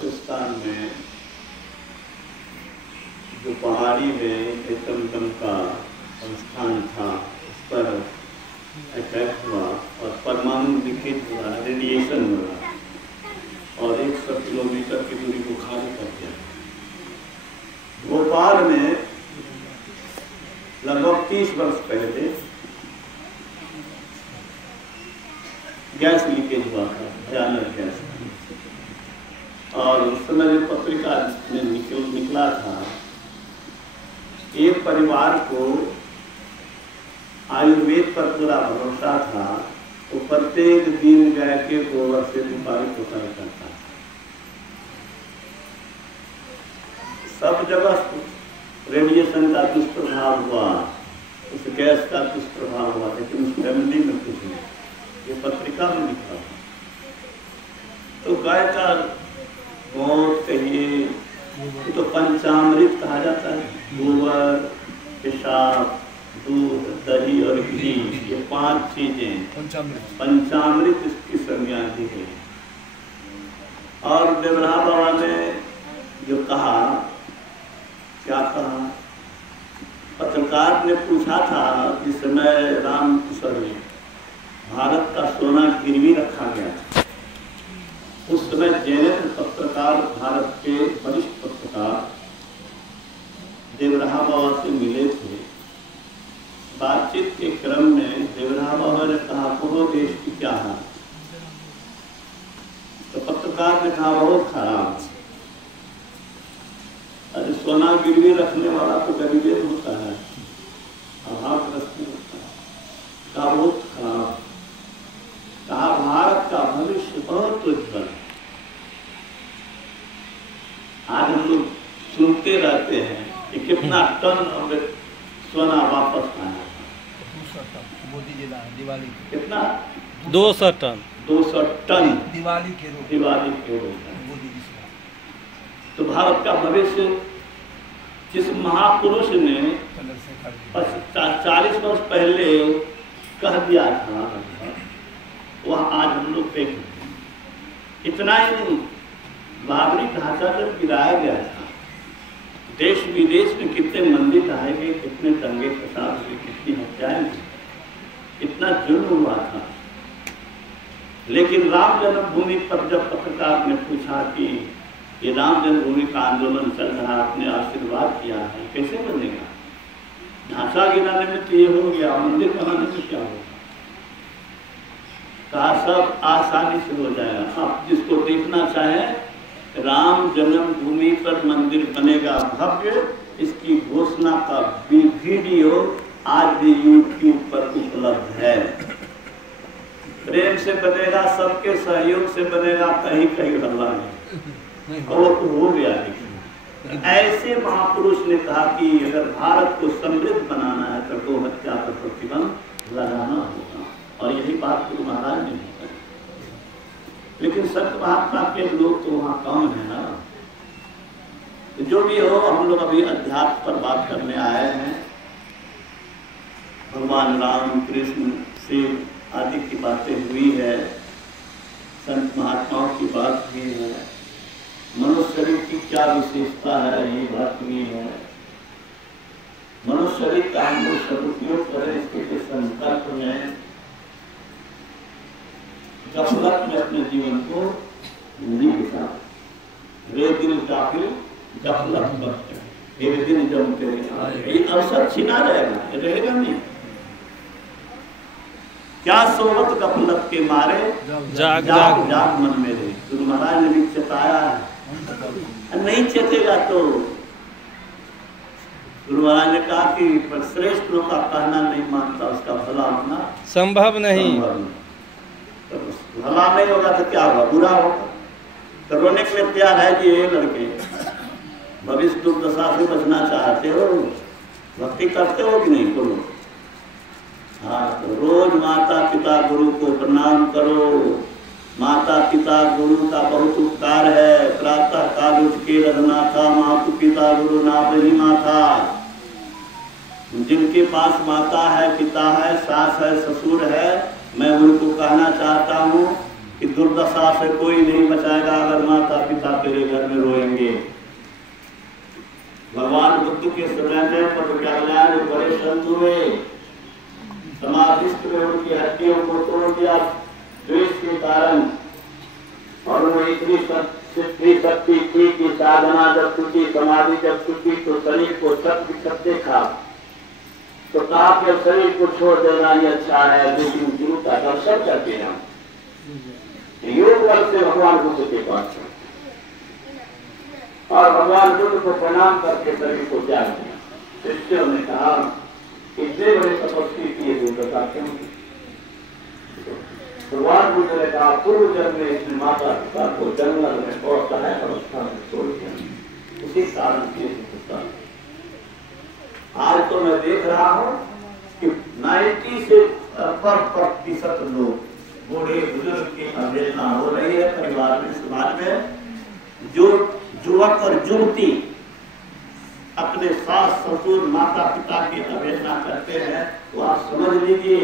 पाकिस्तान में जो पहाड़ी में एटम का संस्थान था उस पर अटैक हुआ और परमाणु विकिरण हुआ, रेडिएशन हुआ और 100 किलोमीटर की दूरी को खाली कर दिया। भोपाल में लगभग 30 वर्ष पहले गैस लीकेज हुआ था, भयानक गैस, और उस समय जो पत्रिका में निकला था, एक परिवार को आयुर्वेद पर पूरा भरोसा था, वो प्रत्येक दिन गाय के गोबर से दीपावली पुताई करता था। सब जगह रेडिएशन का दुष्प्रभाव हुआ, उस गैस का दुष्प्रभाव हुआ, लेकिन उस फैमिली में कुछ नहीं। ये पत्रिका में लिखा था। तो गाय का गोबर कहिए तो पंचामृत कहा जाता है। गोबर, पेशाब, दूध, दही और घी, ये 5 चीजें पंचामृत इसकी संज्ञा दी गई। और देवरा बाबा ने जो कहा, क्या कहा, पत्रकार ने पूछा था जिस समय रामकिशोर ने भारत का सोना गिरवी रखा गया था, उस समय जैन पत्रकार, भारत के वरिष्ठ पत्रकार देवराहा बाबा से मिले थे। बातचीत के क्रम में देवराहा बाबा ने कहा, पूरे देश की क्या हाल? तो पत्रकार ने कहा, बहुत खराब। अरे सोना गिरवी रखने वाला तो गरीब होता है, अभावग्रस्त होता है। कहा बहुत खराब। कहा भारत का भविष्य बहुत उज्जवल। आज हम लोग सुनते रहते हैं कि कितना टन सोना वापस आया। 200 टन मोदी जिला दिवाली कितना? 200 टन। 200 टन दिवाली के रोज मोदी जी से। तो भारत का भविष्य जिस महापुरुष ने 40 वर्ष पहले कह दिया था, वह आज हम लोग देख रहे हैं। इतना ही नहीं, बाबरी ढांचा जब गिराया गया था, देश विदेश में कितने मंदिर ढाए गए, कितने दंगे फसाद हुए, कितनी हत्याएं हुई, इतना जुल्म हुआ था। लेकिन राम जन्मभूमि पर जब पत्रकार ने पूछा कि ये राम जन्मभूमि का आंदोलन चल रहा, आपने आशीर्वाद किया है, कैसे बनेगा? ढांचा गिराने में तो ये हो गया, मंदिर बनाने में क्या होगा? कहा सब आसानी से हो जाएगा। आप जिसको देखना चाहें, राम जन्मभूमि पर मंदिर बनेगा भव्य, इसकी घोषणा का वीडियो आज भी YouTube पर उपलब्ध है। प्रेम से बनेगा, सबके सहयोग से बनेगा, कहीं कहीं हल्ला नहीं, और वो तो हो गया। लेकिन ऐसे महापुरुष ने कहा कि अगर भारत को समृद्ध बनाना है तो गौ हत्या पर प्रतिबंध लगाना होगा, और यही बात गुरु महाराज ने बताई। लेकिन संत महात्मा के लोग तो वहाँ कम है ना। तो जो भी हो, हम लोग अभी अध्यात्म पर बात करने आए हैं। भगवान राम, कृष्ण, शिव आदि की बातें हुई है, संत महात्माओं की बात हुई है, मनुष्य शरीर की क्या विशेषता है ये बात हुई है। मनुष्य शरीर का हम लोग सदुपयोग करें, इसके संकल्प में गफलत में अपने जीवन को नहीं बिता। रे दिल काफिल गफलत बख्त, एक दिन जब तेरे ये अवसर छिना जाएगा, रहेगा नहीं। क्या सोबत गफलत के मारे, जाग जाग जाग मन में रहे। गुरु महाराज ने भी चेताया है, नहीं चेतेगा तो गुरु महाराज ने कहा कि श्रेष्ठ लोग का कहना नहीं मानता, उसका भला होना संभव नहीं। तो भला नहीं होगा तो क्या होगा? बुरा होगा। तो रोने के लिए तैयार है कि ये लड़के भविष्य दुर्दशा से बचना चाहते हो, भक्ति करते हो कि नहीं? बोलो। हाँ, तो रोज माता पिता गुरु को प्रणाम करो। माता पिता गुरु का बहुत उपकार है। प्रातः काल उठ के रखना था, मातु पिता गुरु ना बही माता। जिनके पास माता है, पिता है, सास है, ससुर है, मैं उनको कहना चाहता हूँ कि दुर्दशा से कोई नहीं बचाएगा अगर माता पिता तेरे घर में रोएंगे। भगवान बुद्ध के समय में पटुचार्य जो बड़े संत हुए, समाधिस्थ में उनकी हड्डियों को तोड़ दिया द्वेष के कारण, और वो इतनी शक्ति थी कि साधना जब टूटी, समाधि जब टूटी तो शरीर को सब देखा तो कहा कि शरीर को छोड़ देना ही अच्छा है, लेकिन गुरु का दर्शन करते हैं। योग बल से भगवान बुद्ध के पास और भगवान बुद्ध को प्रणाम करके शरीर को त्याग दिया। शिष्यों ने कहा कि इतने बड़े तपस्वी किए दुर्दशा क्यों? भगवान बुद्ध ने कहा पूर्व जन्म में इसने माता पिता को जंगल में असहाय अवस्था में छोड़ दिया, उसी कारण से आज तो मैं देख रहा हूँ कि 90 से 80% लोग बूढ़े बुजुर्ग की अवहेलना हो रही है परिवार में, समाज में। जो युवक और युवती अपने सास ससुर माता पिता की अवहेलना करते हैं, तो आप समझ लीजिए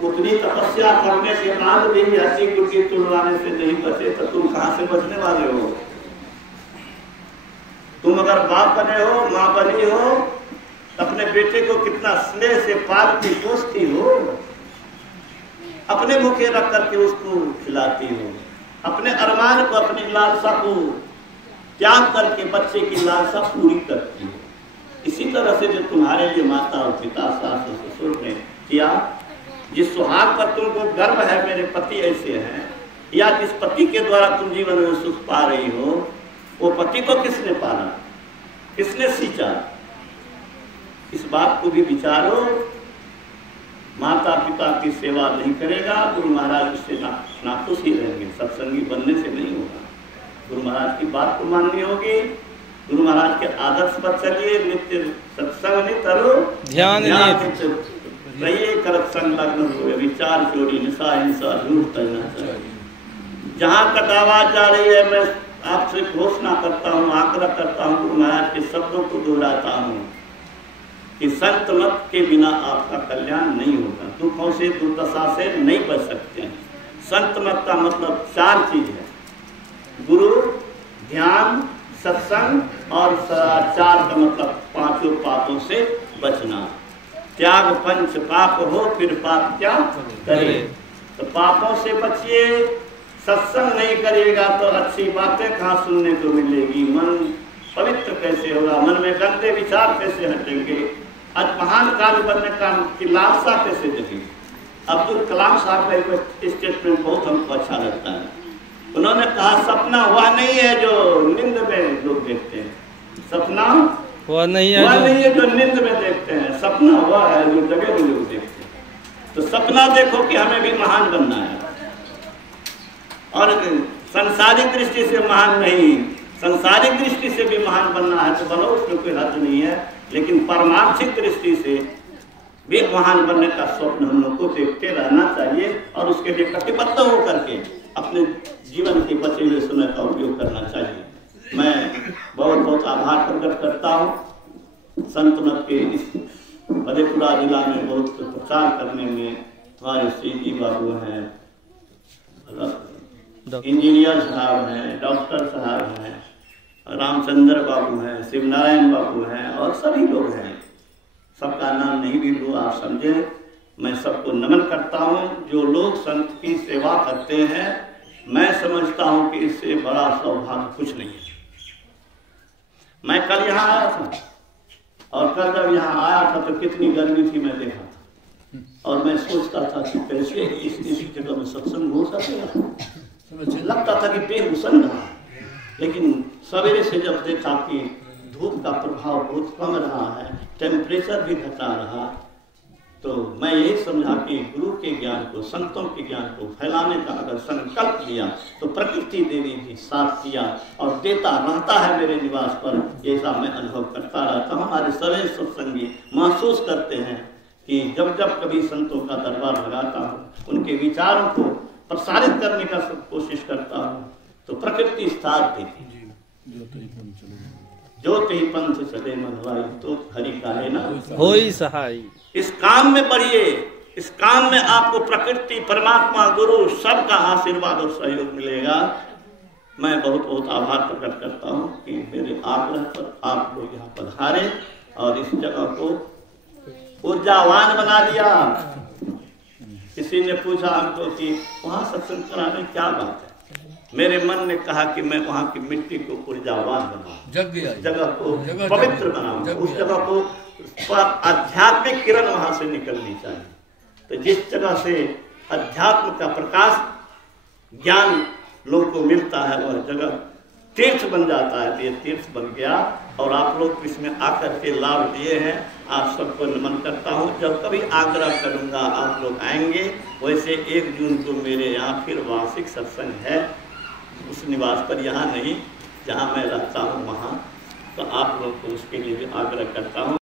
उतनी तपस्या करने के बाद भी हंसी गुर्गी तुड़वाने से नहीं बचे तो तुम कहां से बचने वाले हो? तुम अगर बाप बने हो, माँ बनी हो, अपने बेटे को कितना स्नेह से पालती पोसती हो, अपने भूखे रख करके उसको खिलाती हो, अपने अरमान को, अपनी लालसा को त्याग करके बच्चे की लालसा पूरी करती हो। इसी तरह से जो तुम्हारे लिए माता और पिता सास और ससुर ने किया, जिस सुहाग पर तुमको गर्व है मेरे पति ऐसे हैं, या जिस पति के द्वारा तुम जीवन में सुख पा रही हो, वो पति को किसने पाला, किसने सींचा? इस बात को भी विचारो। माता पिता की सेवा नहीं करेगा, गुरु महाराज उससे नाखुश ही रहेंगे, सत्संगी बनने से नहीं होगा। गुरु महाराज की बात को माननी होगी, गुरु महाराज के आदर्श पर चलिए, नित्य सत्संग नहीं करो, ध्यान रहिए, करत संग लग्न हुए, विचार चोरी निशा हिंसा झूठ करना चाहिए। जहाँ तक आवाज जा रही है, मैं आपसे घोषणा करता हूँ, आग्रह करता हूँ, गुरु महाराज के शब्दों को दोहराता हूँ कि संत मत के बिना आपका कल्याण नहीं होगा, दुखों से दुर्दशा से नहीं बच सकते हैं। संत मत का मतलब 4 चीज है, गुरु, ध्यान, सत्संग और सदाचार का मतलब 5 पापों से बचना। त्याग पंच पाप हो फिर पाप क्या करे, तो पापों से बचिए। सत्संग नहीं करिएगा तो अच्छी बातें कहाँ सुनने को मिलेगी, मन पवित्र कैसे होगा, मन में गंदे विचार कैसे हटेंगे, आज महान कार्य बनने का की लालसा कैसे जगेगी। अब्दुल कलाम साहब का एक स्टेटमेंट बहुत हमको अच्छा लगता है। उन्होंने कहा सपना हुआ नहीं है जो नींद में लोग देखते हैं, सपना हुआ नहीं है जो नींद में देखते हैं, सपना हुआ है जो जगह में लोग देखते हैं। तो सपना देखो कि हमें भी महान बनना है, और संसारिक दृष्टि से महान नहीं, संसारिक दृष्टि से भी महान बनना है तो बनो, उसमें कोई हद नहीं है, लेकिन परमार्थिक दृष्टि से भी महान बनने का स्वप्न हम लोग को देखते रहना चाहिए और उसके लिए कटिबद्ध होकर के अपने जीवन के बचे हुए समय का उपयोग करना चाहिए। मैं बहुत बहुत आभार प्रकट करता हूँ संत मत के इस मधेपुरा जिला में बहुत प्रचार करने में हमारे श्री जी बाबू हैं, इंजीनियर साहब हैं, डॉक्टर साहब हैं, रामचंद्र बाबू हैं, शिवनारायण बाबू हैं और सभी लोग हैं। सबका नाम नहीं भी लो, आप समझे। मैं सबको नमन करता हूँ। जो लोग संत की सेवा करते हैं, मैं समझता हूँ कि इससे बड़ा सौभाग्य कुछ नहीं है। मैं कल यहाँ आया था और कल जब यहाँ आया था तो कितनी गर्मी थी मैं देखा था, और मैं सोचता था कि कैसे इस जगह में सत्संग हो सकेगा। लगता था कि बेहुसन रहा, लेकिन सवेरे से जब देखा कि धूप का प्रभाव बहुत कम रहा है, टेम्परेचर भी घटा रहा, तो मैं यही समझा कि गुरु के ज्ञान को, संतों के ज्ञान को फैलाने का अगर संकल्प लिया तो प्रकृति देवी भी साथ दिया और देता रहता है मेरे निवास पर। ऐसा मैं अनुभव करता रहता हूँ। हमारे सभी सत्संगी महसूस करते हैं कि जब जब कभी संतों का दरबार लगाता हूँ, उनके विचारों को प्रसारित करने का कोशिश करता हूँ, तो प्रकृति साथ देती है। जो कहीं पंथ चले मनवाई तो हरि काहे ना होई सहाय। इस काम में बढ़िए, इस काम में आपको प्रकृति, परमात्मा, गुरु सबका आशीर्वाद और सहयोग मिलेगा। मैं बहुत बहुत आभार प्रकट करता हूँ कि मेरे आग्रह पर आप लोग यहाँ पधारे और इस जगह को ऊर्जावान बना दिया। किसी ने पूछा हमको कि वहाँ सत्संग कराने क्या बात है। मेरे मन ने कहा कि मैं वहाँ की मिट्टी को ऊर्जावान बनाऊं, जगह को पवित्र बनाऊं, उस जगह को आध्यात्मिक किरण वहाँ से निकलनी चाहिए। तो जिस जगह से अध्यात्म का प्रकाश, ज्ञान लोग को मिलता है, वह जगह तीर्थ बन जाता है। तो ये तीर्थ बन गया और आप लोग इसमें आकर के लाभ दिए हैं। आप सबको नमन करता हूँ। जब कभी आग्रह करूँगा आप लोग आएंगे। वैसे 1 जून को मेरे यहाँ फिर वार्षिक सत्संग है, उस निवास पर, यहाँ नहीं जहाँ मैं रहता हूँ वहाँ। तो आप लोग को उसके लिए भी आग्रह करता हूँ।